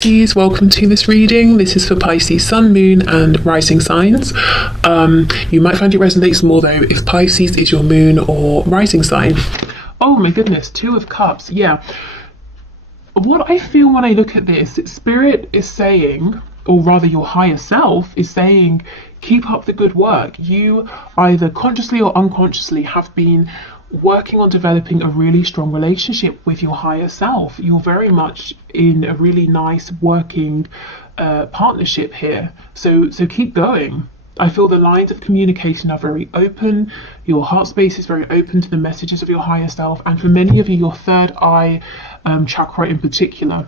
Pisces, welcome to this reading. This is for Pisces Sun, Moon and Rising signs. You might find it resonates more though if Pisces is your moon or rising sign. Oh my goodness, Two of Cups. Yeah. What I feel when I look at this, Spirit is saying, or rather your higher self is saying, keep up the good work. You either consciously or unconsciously have been working on developing a really strong relationship with your higher self. You're very much in a really nice working partnership here. So keep going. I feel the lines of communication are very open. Your heart space is very open to the messages of your higher self. And for many of you, your third eye chakra in particular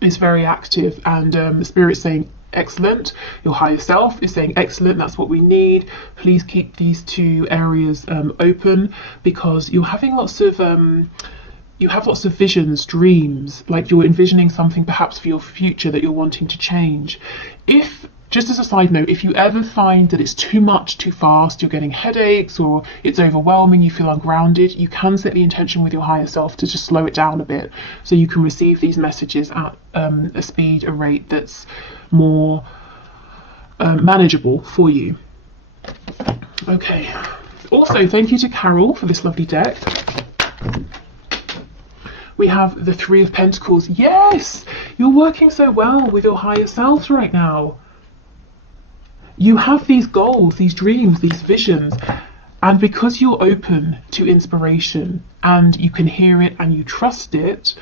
is very active, and Spirit's saying excellent. Your higher self is saying excellent, that's what we need. Please keep these two areas open, because you're having lots of you have lots of visions, dreams, like you're envisioning something perhaps for your future that you're wanting to change. If, just as a side note, if you ever find that it's too much too fast, you're getting headaches or it's overwhelming, you feel ungrounded, you can set the intention with your higher self to just slow it down a bit so you can receive these messages at a speed, a rate that's more manageable for you. Okay. Also, thank you to Carol for this lovely deck. We have the Three of Pentacles. Yes! You're working so well with your higher selves right now. You have these goals, these dreams, these visions, and because you're open to inspiration and you can hear it and you trust it,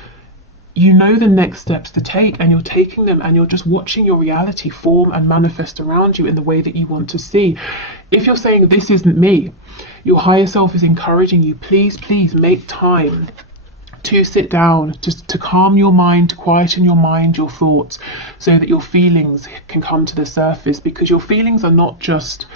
you know the next steps to take, and you're taking them, and you're just watching your reality form and manifest around you in the way that you want to see. If you're saying this isn't me, your higher self is encouraging you, please make time to sit down, just to calm your mind, to quieten your mind, your thoughts, so that your feelings can come to the surface, because your feelings are not just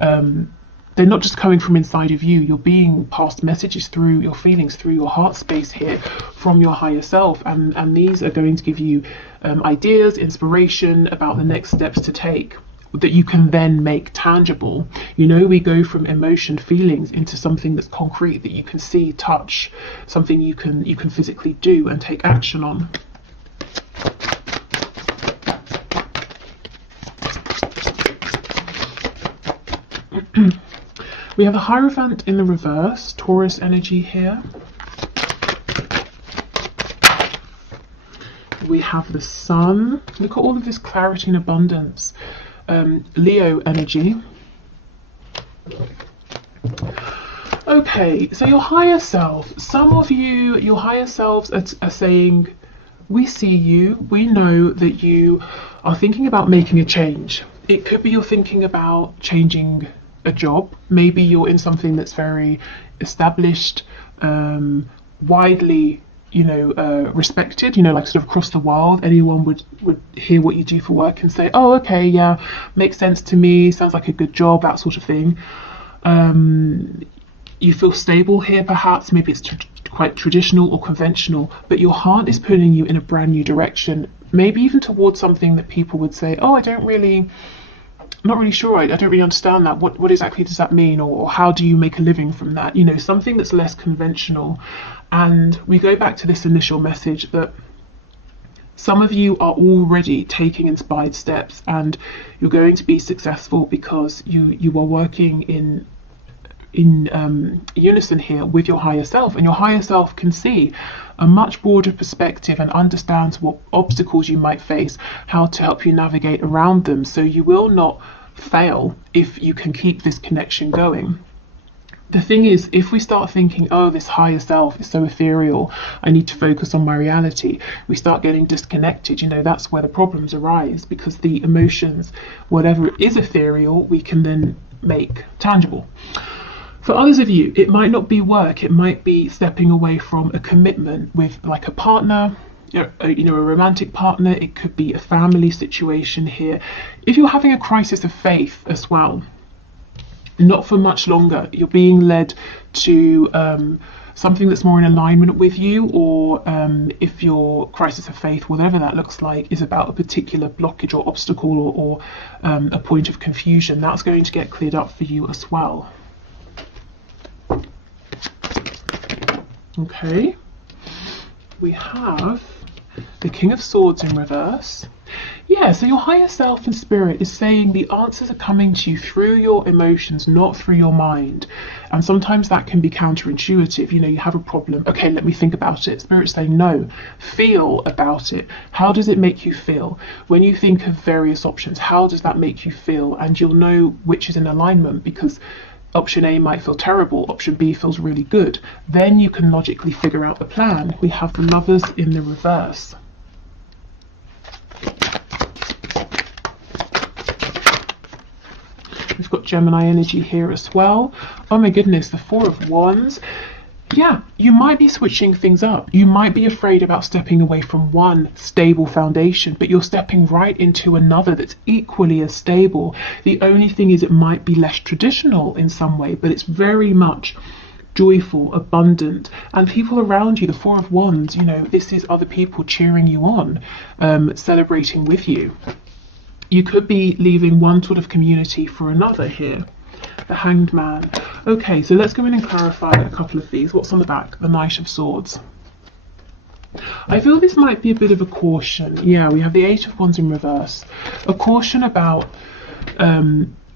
they're not just coming from inside of you. You're being passed messages through your feelings, through your heart space here, from your higher self, and these are going to give you ideas, inspiration about the next steps to take that you can then make tangible. You know, we go from emotion, feelings, into something that's concrete, that you can see, touch, something you can physically do and take action on. We have a Hierophant in the reverse, Taurus energy here. We have the Sun. Look at all of this clarity and abundance. Leo energy. Okay, so your higher self. Some of you, your higher selves are saying, we see you, we know that you are thinking about making a change. It could be you're thinking about changing a job. Maybe you're in something that's very established, widely, respected, like sort of across the world. Anyone would hear what you do for work and say, oh, okay, yeah, makes sense to me, sounds like a good job, that sort of thing. You feel stable here, perhaps. Maybe it's quite traditional or conventional, but your heart is pulling you in a brand new direction, maybe even towards something that people would say, oh, I'm not really sure, I don't really understand that. What exactly does that mean? Or how do you make a living from that? Something that's less conventional. And we go back to this initial message that some of you are already taking inspired steps, and you're going to be successful because you are working in unison here with your higher self, and your higher self can see a much broader perspective and understands what obstacles you might face, how to help you navigate around them, so you will not fail if you can keep this connection going. The thing is, if we start thinking, oh, this higher self is so ethereal, I need to focus on my reality, we start getting disconnected. That's where the problems arise, because the emotions, whatever is ethereal, we can then make tangible. For others of you, it might not be work, it might be stepping away from a commitment with like a partner, a romantic partner. It could be a family situation here. If you're having a crisis of faith as well, not for much longer, you're being led to something that's more in alignment with you, or if your crisis of faith, whatever that looks like, is about a particular blockage or obstacle or a point of confusion, that's going to get cleared up for you as well. Okay, we have The King of Swords in reverse. Yeah, so your higher self and spirit is saying the answers are coming to you through your emotions, not through your mind. And sometimes that can be counterintuitive. You know, you have a problem. Okay, let me think about it. Spirit's saying, no, feel about it. How does it make you feel? When you think of various options, how does that make you feel? And you'll know which is in alignment, because option A might feel terrible, option B feels really good. Then you can logically figure out the plan. We have the Lovers in the reverse. We've got Gemini energy here as well. Oh my goodness, the Four of Wands. Yeah, you might be switching things up. You might be afraid about stepping away from one stable foundation, but you're stepping right into another that's equally as stable. The only thing is it might be less traditional in some way, but it's very much joyful, abundant, and people around you, the Four of Wands, you know, this is other people cheering you on, celebrating with you. You could be leaving one sort of community for another here. The Hanged Man. Okay, so let's go in and clarify a couple of these. What's on the back? The Knight of Swords. I feel this might be a bit of a caution. Yeah, we have the Eight of Wands in reverse. A caution about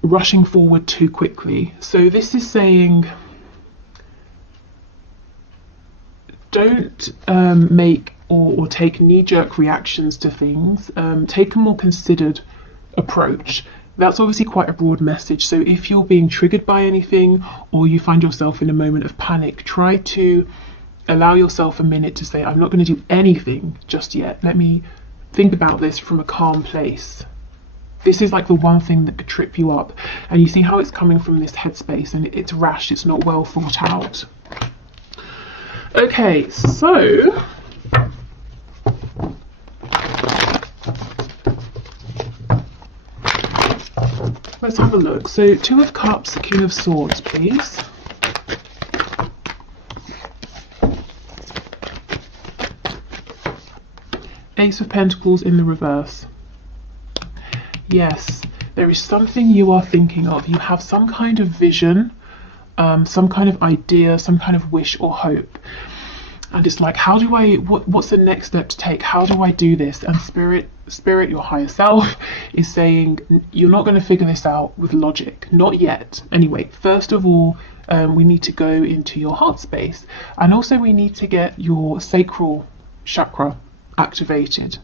rushing forward too quickly. So this is saying, don't make or take knee-jerk reactions to things. Take a more considered approach. That's obviously quite a broad message. So if you're being triggered by anything, or you find yourself in a moment of panic, try to allow yourself a minute to say, I'm not going to do anything just yet. Let me think about this from a calm place. This is like the one thing that could trip you up. And you see how it's coming from this headspace, and it's rash, it's not well thought out. Okay, so let's have a look. So Two of Cups, King of Swords, please. Ace of Pentacles in the reverse. Yes, there is something you are thinking of. You have some kind of vision, some kind of idea, some kind of wish or hope. And it's like, how do I, what's the next step to take? How do I do this? And spirit, your higher self, is saying, you're not going to figure this out with logic. Not yet. Anyway, first of all, we need to go into your heart space. And also we need to get your sacral chakra activated.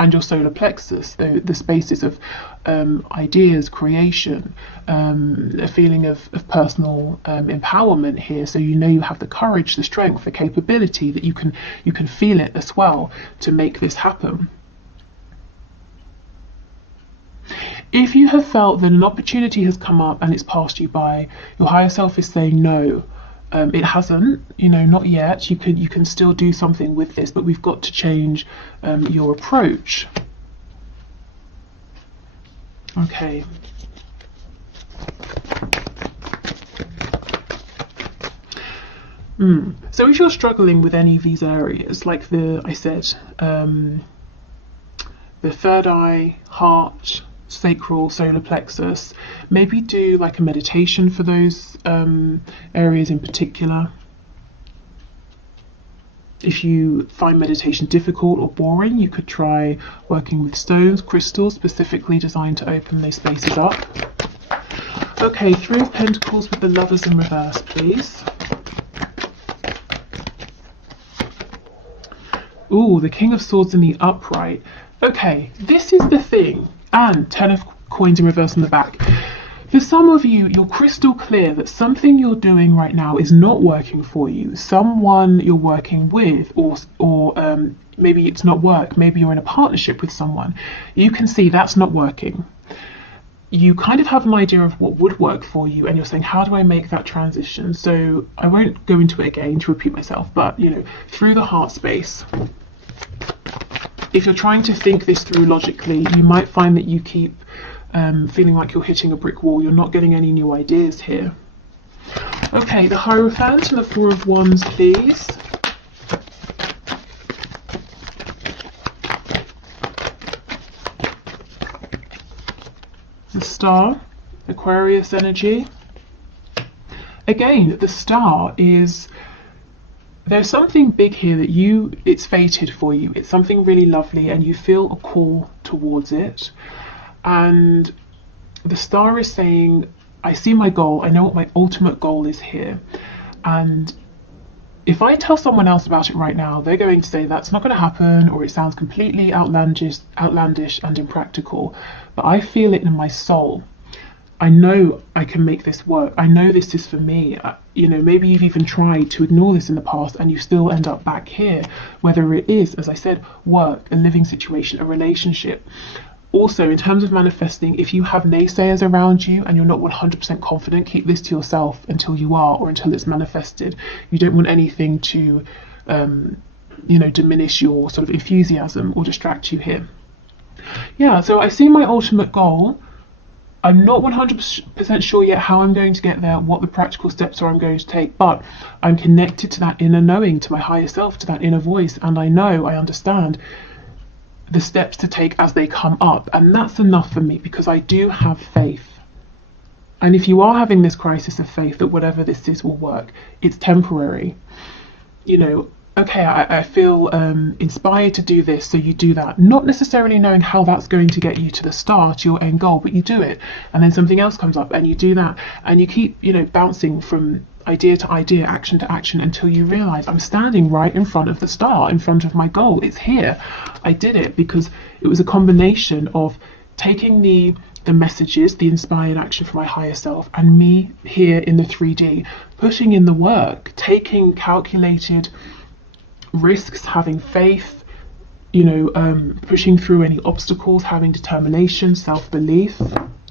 And your solar plexus, the spaces of ideas, creation, a feeling of personal empowerment here. So you know you have the courage, the strength, the capability, that you can feel it as well to make this happen. If you have felt that an opportunity has come up and it's passed you by, your higher self is saying no. It hasn't, you know, not yet. You can still do something with this, but we've got to change your approach. Okay. So if you're struggling with any of these areas, like I said, the third eye, heart, sacral, solar plexus, maybe do like a meditation for those areas in particular. If you find meditation difficult or boring, you could try working with stones, crystals specifically designed to open those spaces up. Okay, Three of Pentacles with the Lovers in reverse, please. Ooh, the King of Swords in the upright. Okay, this is the thing. And Ten of Coins in reverse on the back. For some of you, you're crystal clear that something you're doing right now is not working for you. Someone you're working with, or maybe it's not work, maybe you're in a partnership with someone. You can see that's not working. You kind of have an idea of what would work for you, and you're saying, how do I make that transition? So I won't go into it again to repeat myself, but you know, through the heart space, if you're trying to think this through logically, you might find that you keep feeling like you're hitting a brick wall. You're not getting any new ideas here. Okay, the Hierophant and the Four of Wands, please. The Star, Aquarius energy. Again, the Star is There's something big here that it's fated for you. It's something really lovely and you feel a call towards it. And the star is saying, I see my goal. I know what my ultimate goal is here. And if I tell someone else about it right now, they're going to say that's not going to happen, or it sounds completely outlandish and impractical. But I feel it in my soul. I know I can make this work. I know this is for me. Maybe you've even tried to ignore this in the past and you still end up back here, whether it is, as I said, work, a living situation, a relationship. Also, in terms of manifesting, if you have naysayers around you and you're not 100% confident, keep this to yourself until you are, or until it's manifested. You don't want anything to, diminish your sort of enthusiasm or distract you here. Yeah, so I see my ultimate goal. I'm not 100% sure yet how I'm going to get there, what the practical steps are I'm going to take, but I'm connected to that inner knowing, to my higher self, to that inner voice, and I understand the steps to take as they come up, and that's enough for me because I do have faith. And if you are having this crisis of faith that whatever this is will work, it's temporary. Okay, I feel inspired to do this, so you do that, not necessarily knowing how that's going to get you to the start, your end goal, but you do it, and then something else comes up and you do that, and you keep bouncing from idea to idea, action to action, until you realize I'm standing right in front of the star, in front of my goal. It's here. I did it because it was a combination of taking the messages, the inspired action from my higher self, and me here in the 3D, putting in the work, taking calculated risks, having faith, pushing through any obstacles, having determination, self-belief,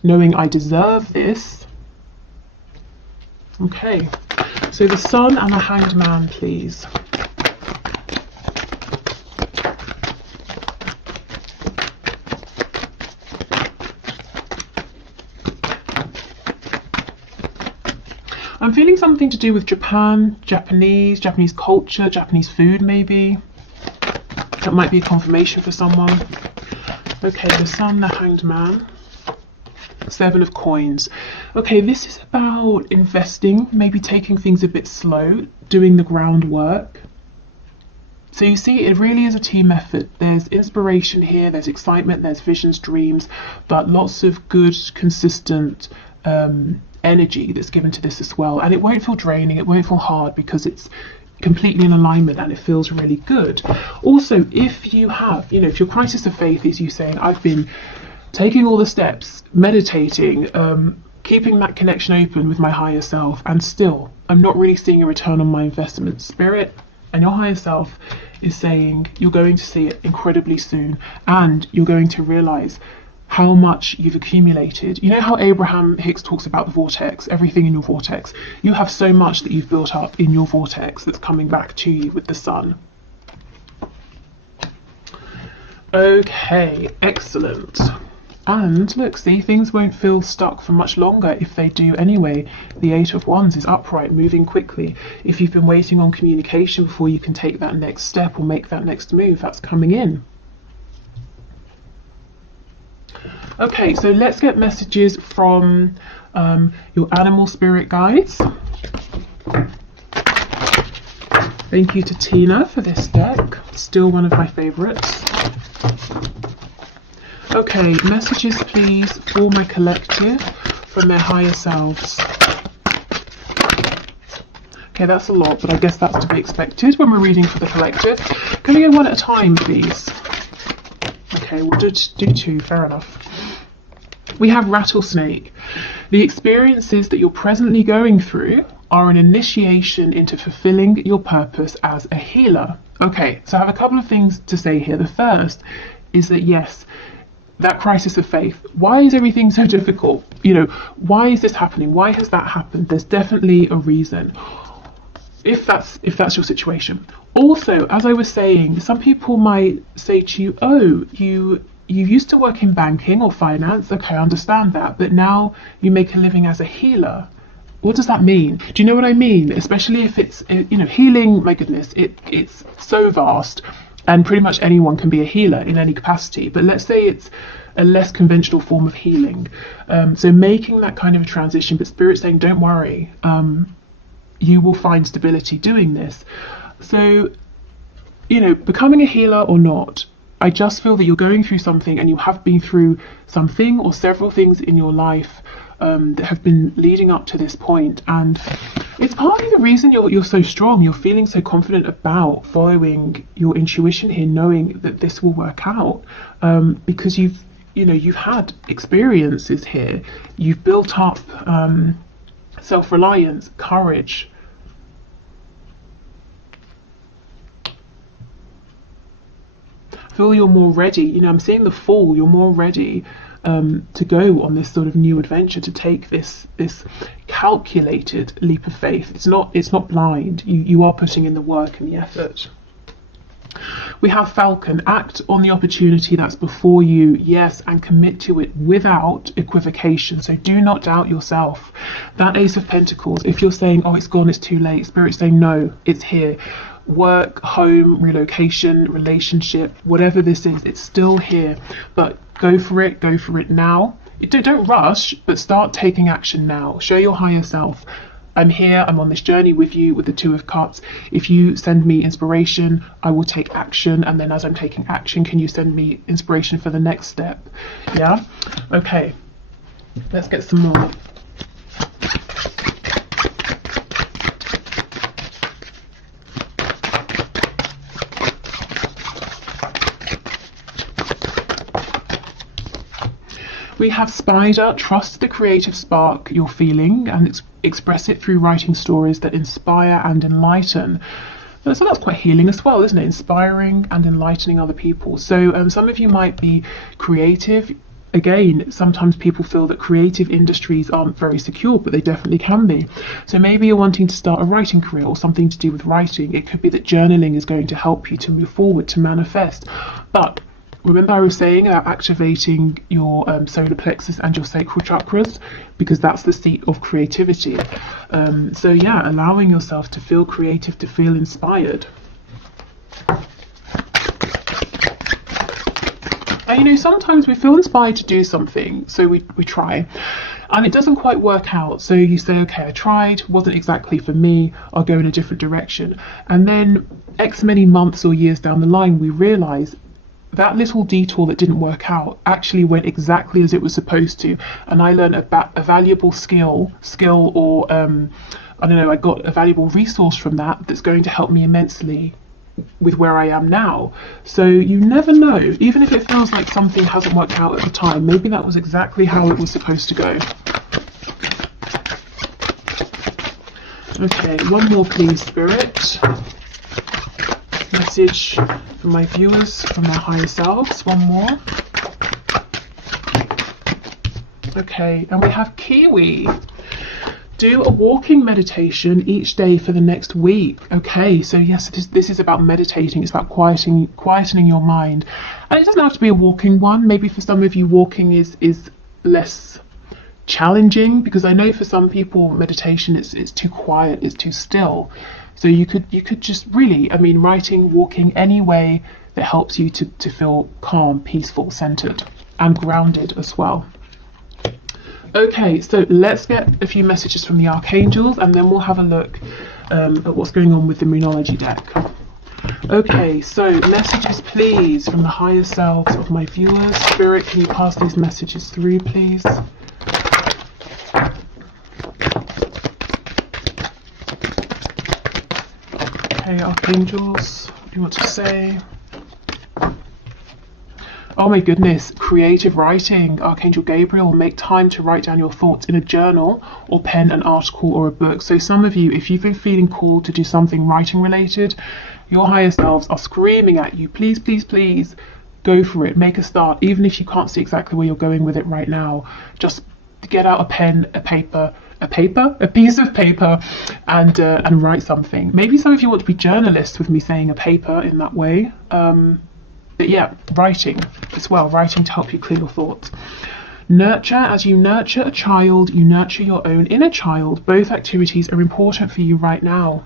knowing I deserve this. Okay, so the Sun and the Hanged Man, please. I'm feeling something to do with Japan, Japanese culture, Japanese food maybe. That might be a confirmation for someone. Okay, the Sun, the Hanged Man. 7 of Coins. Okay, this is about investing, maybe taking things a bit slow, doing the groundwork. So you see, it really is a team effort. There's inspiration here, there's excitement, there's visions, dreams, but lots of good, consistent energy that's given to this as well. And it won't feel draining, it won't feel hard because it's completely in alignment and it feels really good. Also, if you have, if your crisis of faith is you saying, I've been taking all the steps, meditating, keeping that connection open with my higher self, and still I'm not really seeing a return on my investment. Spirit and your higher self is saying you're going to see it incredibly soon, and you're going to realize how much you've accumulated. You know how Abraham Hicks talks about the vortex, everything in your vortex? You have so much that you've built up in your vortex that's coming back to you with the Sun. Okay, excellent. And look, see, things won't feel stuck for much longer if they do anyway. The 8 of Wands is upright, moving quickly. If you've been waiting on communication before you can take that next step or make that next move, that's coming in. Okay, so let's get messages from your animal spirit guides. Thank you to Tina for this deck, still one of my favorites. Okay, messages please for my collective from their higher selves. Okay, that's a lot, but I guess that's to be expected when we're reading for the collective. Can we go one at a time, please? Okay, we'll do 2, fair enough. We have Rattlesnake. The experiences that you're presently going through are an initiation into fulfilling your purpose as a healer. Okay, so I have a couple of things to say here. The first is that yes, that crisis of faith, why is everything so difficult? Why is this happening? Why has that happened? There's definitely a reason, if that's your situation. Also, as I was saying, some people might say to you, oh, you used to work in banking or finance. Okay, I understand that, but now you make a living as a healer. What does that mean? Do you know what I mean? Especially if it's, healing, my goodness, it's so vast. And pretty much anyone can be a healer in any capacity. But let's say it's a less conventional form of healing. So making that kind of a transition, but Spirit saying, don't worry, you will find stability doing this. So, you know, becoming a healer or not, I just feel that you're going through something, and you have been through something or several things in your life that have been leading up to this point, and it's partly the reason you're so strong. You're feeling so confident about following your intuition here, knowing that this will work out, because you've had experiences here. You've built up self-reliance, courage. Feel you're more ready. You know, I'm seeing the Fool. You're more ready to go on this sort of new adventure, to take this calculated leap of faith. It's not blind. You are putting in the work and the effort. We have Falcon. Act on the opportunity that's before you, yes, and commit to it without equivocation. So do not doubt yourself. That Ace of Pentacles, if you're saying, oh, it's gone, it's too late, Spirit's saying, no, it's here. Work, home, relocation, relationship, whatever this is, it's still here. But go for it now. Don't rush, but start taking action now. Show your higher self, I'm here, I'm on this journey with you, with the Two of Cups. If you send me inspiration, I will take action, and then as I'm taking action, can you send me inspiration for the next step? Yeah? Okay, let's get some more. We have Spider. Trust the creative spark you're feeling and express it through writing stories that inspire and enlighten. So that's quite healing as well, isn't it? Inspiring and enlightening other people. So some of you might be creative. Again, sometimes people feel that creative industries aren't very secure, but they definitely can be. So maybe you're wanting to start a writing career or something to do with writing. It could be that journaling is going to help you to move forward, to manifest. But remember I was saying about activating your solar plexus and your sacral chakras, because that's the seat of creativity. So yeah, allowing yourself to feel creative, to feel inspired. And you know, sometimes we feel inspired to do something, so we try, and it doesn't quite work out. So you say, okay, I tried, wasn't exactly for me, I'll go in a different direction. And then X many months or years down the line, we realise that little detour that didn't work out actually went exactly as it was supposed to, and I learned a valuable skill or I don't know, I got a valuable resource from that's going to help me immensely with where I am now. So you never know, even if it feels like something hasn't worked out at the time, maybe that was exactly how it was supposed to go. Okay, one more please, Spirit. Message for my viewers, from their higher selves. One more. Okay, and we have Kiwi. Do a walking meditation each day for the next week. Okay, so yes, this is about meditating. It's about quietening your mind. And it doesn't have to be a walking one. Maybe for some of you, walking is less challenging, because I know for some people meditation it's too quiet, it's too still. So you could just really, I mean, writing, walking, any way that helps you to feel calm, peaceful, centered, and grounded as well. Okay, so let's get a few messages from the archangels, and then we'll have a look at what's going on with the Moonology deck. Okay, so messages please from the higher selves of my viewers. Spirit, can you pass these messages through, please? Okay, archangels, what do you want to say? Oh my goodness, creative writing. Archangel Gabriel, make time to write down your thoughts in a journal or pen an article or a book. So some of you, if you've been feeling called to do something writing related, your higher selves are screaming at you, please, please, please, go for it, make a start. Even if you can't see exactly where you're going with it right now, just get out a pen, a piece of paper, and write something. Maybe some of you want to be journalists with me saying a paper in that way. But yeah, writing as well, writing to help you clear your thoughts. Nurture. As you nurture a child, you nurture your own inner child. Both activities are important for you right now.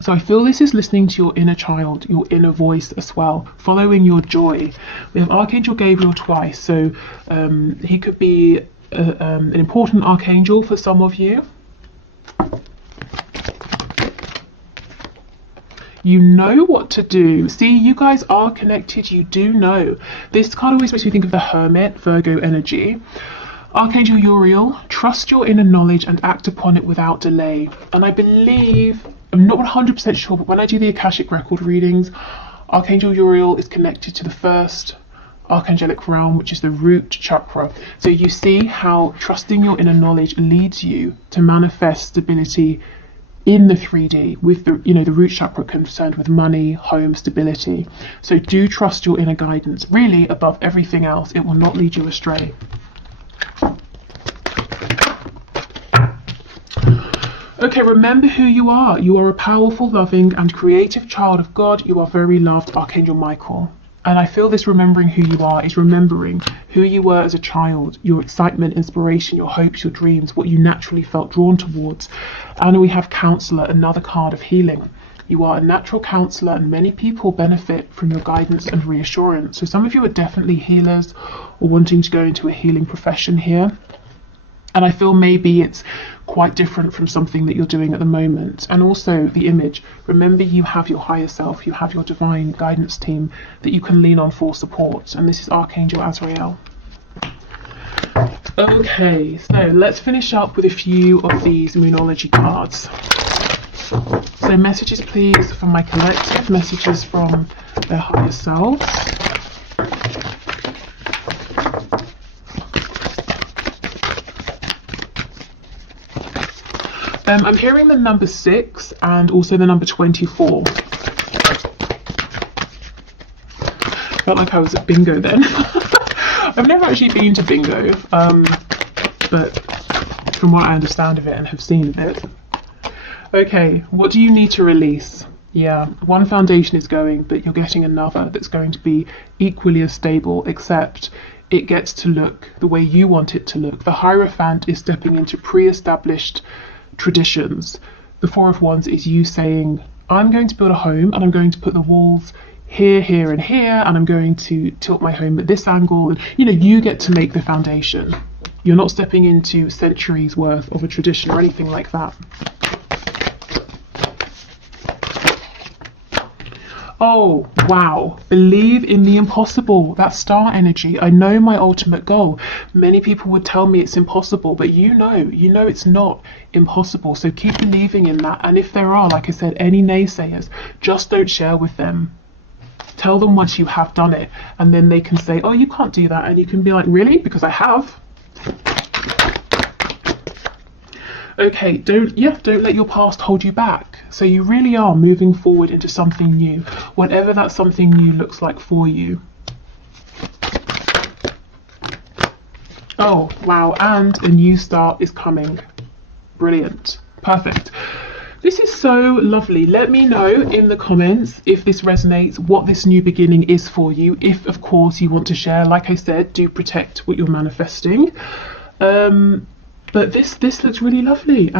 So I feel this is listening to your inner child, your inner voice as well, following your joy. We have Archangel Gabriel twice, so he could be an important archangel for some of you. You know what to do. See, you guys are connected. You do know. This card always makes me think of the Hermit, Virgo energy. Archangel Uriel, trust your inner knowledge and act upon it without delay. And I believe, I'm not 100% sure, but when I do the Akashic record readings, Archangel Uriel is connected to the first archangelic realm, which is the root chakra. So you see how trusting your inner knowledge leads you to manifest stability in the 3D, with the, you know, the root chakra concerned with money, home, stability. So do trust your inner guidance. Really, above everything else, it will not lead you astray. Okay, remember who you are. You are a powerful, loving and creative child of God. You are very loved, Archangel Michael. And I feel this remembering who you are is remembering who you were as a child, your excitement, inspiration, your hopes, your dreams, what you naturally felt drawn towards. And we have Counselor, another card of healing. You are a natural counsellor and many people benefit from your guidance and reassurance. So some of you are definitely healers or wanting to go into a healing profession here. And I feel maybe it's quite different from something that you're doing at the moment. And also the image. Remember, you have your higher self, you have your divine guidance team that you can lean on for support. And this is Archangel Azrael. Okay, so let's finish up with a few of these Moonology cards. So messages please from my collective, messages from their higher selves. I'm hearing the number 6 and also the number 24. Felt like I was at bingo then. I've never actually been to bingo, but from what I understand of it and have seen of it. Okay, what do you need to release? Yeah, one foundation is going, but you're getting another that's going to be equally as stable, except it gets to look the way you want it to look. The Hierophant is stepping into pre-established traditions. The Four of Wands is you saying, I'm going to build a home and I'm going to put the walls here, here and here, and I'm going to tilt my home at this angle. And you know, you get to make the foundation. You're not stepping into centuries worth of a tradition or anything like that. Oh, wow. Believe in the impossible. That star energy. I know my ultimate goal. Many people would tell me it's impossible, but you know it's not impossible. So keep believing in that. And if there are, like I said, any naysayers, just don't share with them. Tell them once you have done it, and then they can say, oh, you can't do that. And you can be like, really? Because I have. Okay, don't let your past hold you back. So you really are moving forward into something new, whatever that something new looks like for you. Oh, wow, and a new start is coming. Brilliant. Perfect. This is so lovely. Let me know in the comments if this resonates, what this new beginning is for you. If, of course, you want to share, like I said, do protect what you're manifesting. But this looks really lovely.